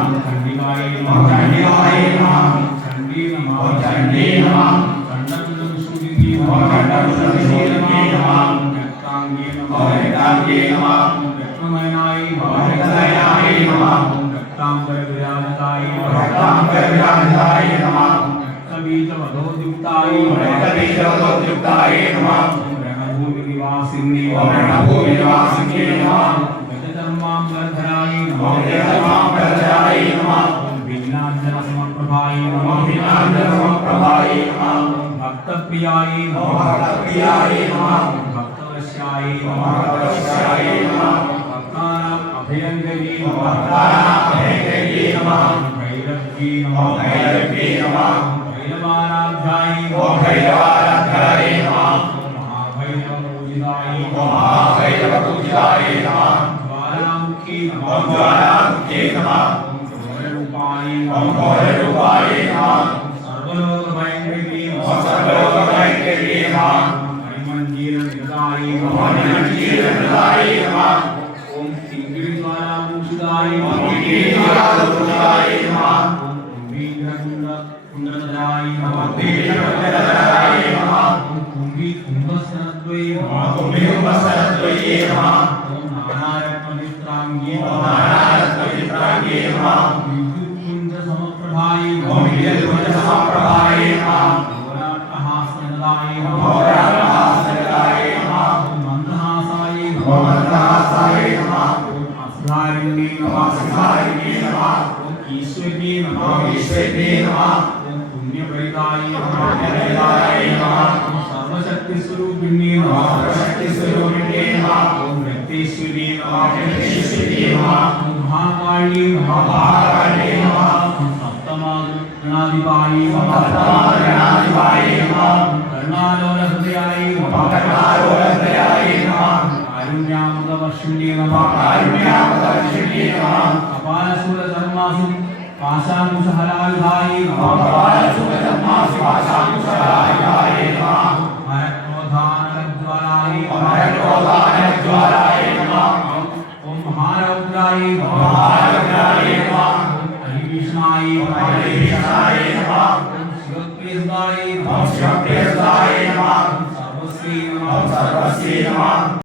चंडिकाय नमः चंडिकाय नमः चंडी नमः चंडी नमः चंडमुंड सूर्ये नमः चंडमुंड सूर्ये नमः रक्तांगे नमः रक्तांगे नमः रत्नमयनाय नमः रत्नमयनाय नमः रक्तांबर विराजताय नमः रक्तांबर विराजताय नमः रक्तबीजवदोद्युक्ताय नमः रक्तबीजवदोद्युक्ताय नमः रणभूमि निवासिने नमः गजधर्मांबरधराय नमः गजधर्मांबरधराय नमः भिन्नांजन समप्रभाय नमः भिन्नांजन समप्रभाय नमः भक्तप्रियाय नमः भक्तप्रियाय नमः भक्तवश्याय नमः भक्तवश्याय नमः भक्तानां अभयंकरी नमः भक्तानां अभयंकरी नमः भैरव्यै नमः भैरव्यै नमः भैरवाराध्याय नमः भैरवाराध्याय नमः महाभैरवपूजिताय नमः ज्वालामुखी नमः ज्वालामुखी नमः घोररूपाय नमः घोररूपाय नमः सर्वलोकभयंकरी नमः सर्वलोकभयंकरी नमः हरिमंजीरनिरताय नमः हरिमंजीरनिरताय नमः ओम तिंगिरिज्वालाभूषिताय नमः तिंगिरिज्वालाभूषिताय नमः ओम कुंभीरकुंडलधराय नमः कुंभीरकुंडलधराय नमः ओम कुंभीकुंभस्सनद्वये नमः कुंभीकुंभस्सनद्वये नमः ओम नानारत्नवित्रांगे नमः विद्युत्कुंज समप्रभाय नमः विद्युत्कुंज समप्रभाय नमः घोराट्टहासनदाय नमः घोराट्टहासनदाय नमः मंदहासाय नमः मंदहासाय नमः असुधारिण्ये नमः असुधारिण्ये नमः ईश्वर्ये नमः ईश्वर्ये नमः पुण्यप्रदाय नमः पुण्यप्रदाय नमः सर्वशक्तिस्वरूपिण्ये नमः सर्वशक्तिस्वरूपिण्ये नमः ओम रक्तेश्वर्ये नमः रक्तेश्वर्ये नमः महाकाल्ये नमः महाकाल्ये नमः सप्तमागणाधिपाय नमः सप्तमागणाधिपाय नमः करुणालोलहृदयाय नमः करुणालोलहृदयाय नमः कारुण्यामृतवर्षिण्ये नमः कारुण्यामृतवर्षिण्ये नमः कपालशूलधर्मासु पाशांकुशहलायुधाय नमः कपालशूलधर्मासु